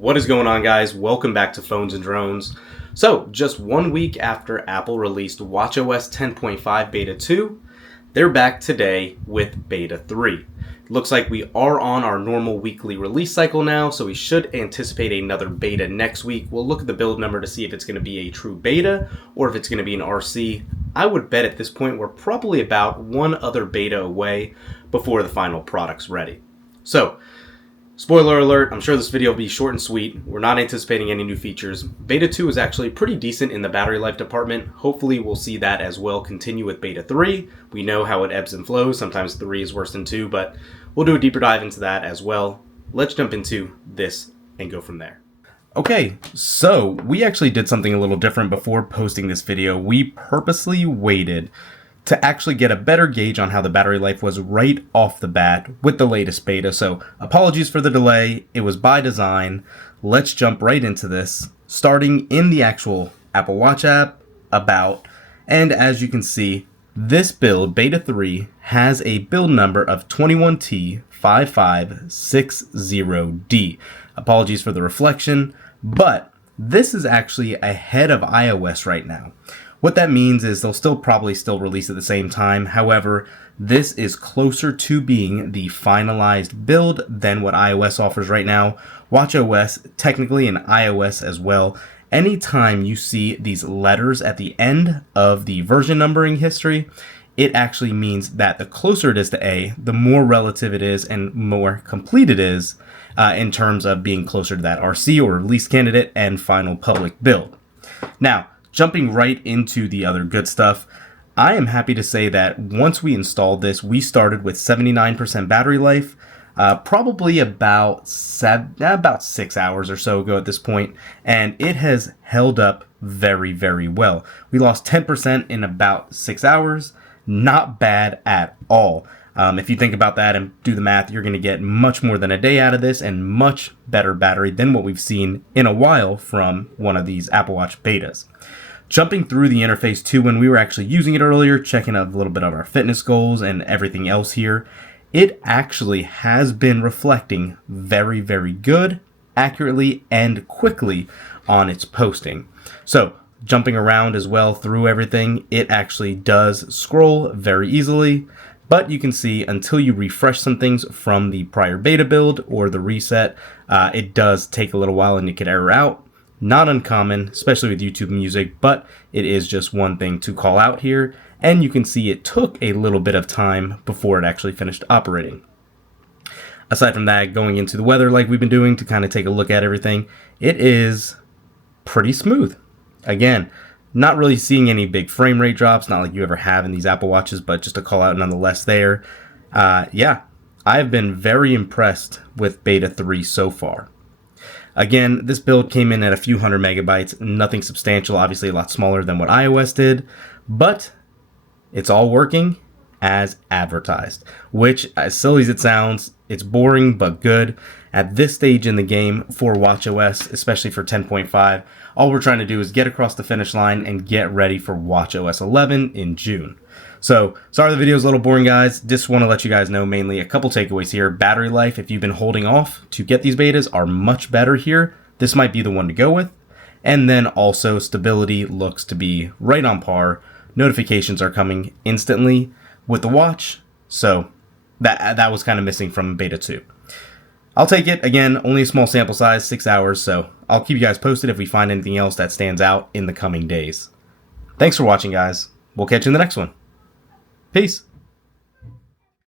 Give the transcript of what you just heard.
What is going on, guys? Welcome back to Phones and Drones. So, just 1 week after Apple released watchOS 10.5 Beta 2, they're back today with Beta 3. Looks like we are on our normal weekly release cycle now, so we should anticipate another beta next week. We'll look at the build number to see if it's going to be a true beta or if it's going to be an RC. I would bet at this point we're probably about one other beta away before the final product's ready. So, spoiler alert, I'm sure this video will be short and sweet. We're not anticipating any new features. Beta 2 is actually pretty decent in the battery life department. Hopefully we'll see that as well continue with Beta 3. We know how it ebbs and flows. Sometimes 3 is worse than 2, but we'll do a deeper dive into that as well. Let's jump into this and go from there. Okay, so we actually did something a little different before posting this video. We purposely waited to actually get a better gauge on how the battery life was right off the bat with the latest beta. So apologies for the delay. It was by design. Let's jump right into this, starting in the actual Apple Watch app, About, and as you can see, this build, Beta 3, has a build number of 21T5560D. Apologies for the reflection, but this is actually ahead of iOS right now. What that means is they'll probably still release at the same time. However, this is closer to being the finalized build than what iOS offers right now. watchOS, technically, and iOS as well. Anytime you see these letters at the end of the version numbering history, it actually means that the closer it is to A, the more relative it is and more complete it is in terms of being closer to that RC or release candidate and final public build. Now, jumping right into the other good stuff, I am happy to say that once we installed this, we started with 79% battery life, probably about 6 hours or so ago at this point, and it has held up very, very well. We lost 10% in about 6 hours. Not bad at all. If you think about that and do the math, you're going to get much more than a day out of this and much better battery than what we've seen in a while from one of these Apple Watch betas. Jumping through the interface too, when we were actually using it earlier, checking out a little bit of our fitness goals and everything else here, it actually has been reflecting very, very good, accurately, and quickly on its posting. So, jumping around as well through everything, it actually does scroll very easily, but you can see until you refresh some things from the prior beta build or the reset, it does take a little while and it could error out. Not uncommon, especially with YouTube Music, but it is just one thing to call out here. And you can see it took a little bit of time before it actually finished operating. Aside from that, going into the weather like we've been doing to kind of take a look at everything, it is pretty smooth. Again, not really seeing any big frame rate drops, not like you ever have in these Apple Watches, but just a call out nonetheless there. Yeah, I've been very impressed with Beta 3 so far. Again, this build came in at a few hundred megabytes, nothing substantial, obviously a lot smaller than what iOS did, but it's all working as advertised, which, as silly as it sounds, it's boring but good. At this stage in the game for watchOS, especially for 10.5, all we're trying to do is get across the finish line and get ready for watchOS 11 in June. So, sorry the video is a little boring, guys. Just want to let you guys know mainly a couple takeaways here. Battery life, if you've been holding off to get these betas, are much better here. This might be the one to go with. And then also stability looks to be right on par. Notifications are coming instantly with the watch. So, that was kind of missing from Beta 2. I'll take it. Again, only a small sample size, 6 hours, so I'll keep you guys posted if we find anything else that stands out in the coming days. Thanks for watching, guys. We'll catch you in the next one. Peace.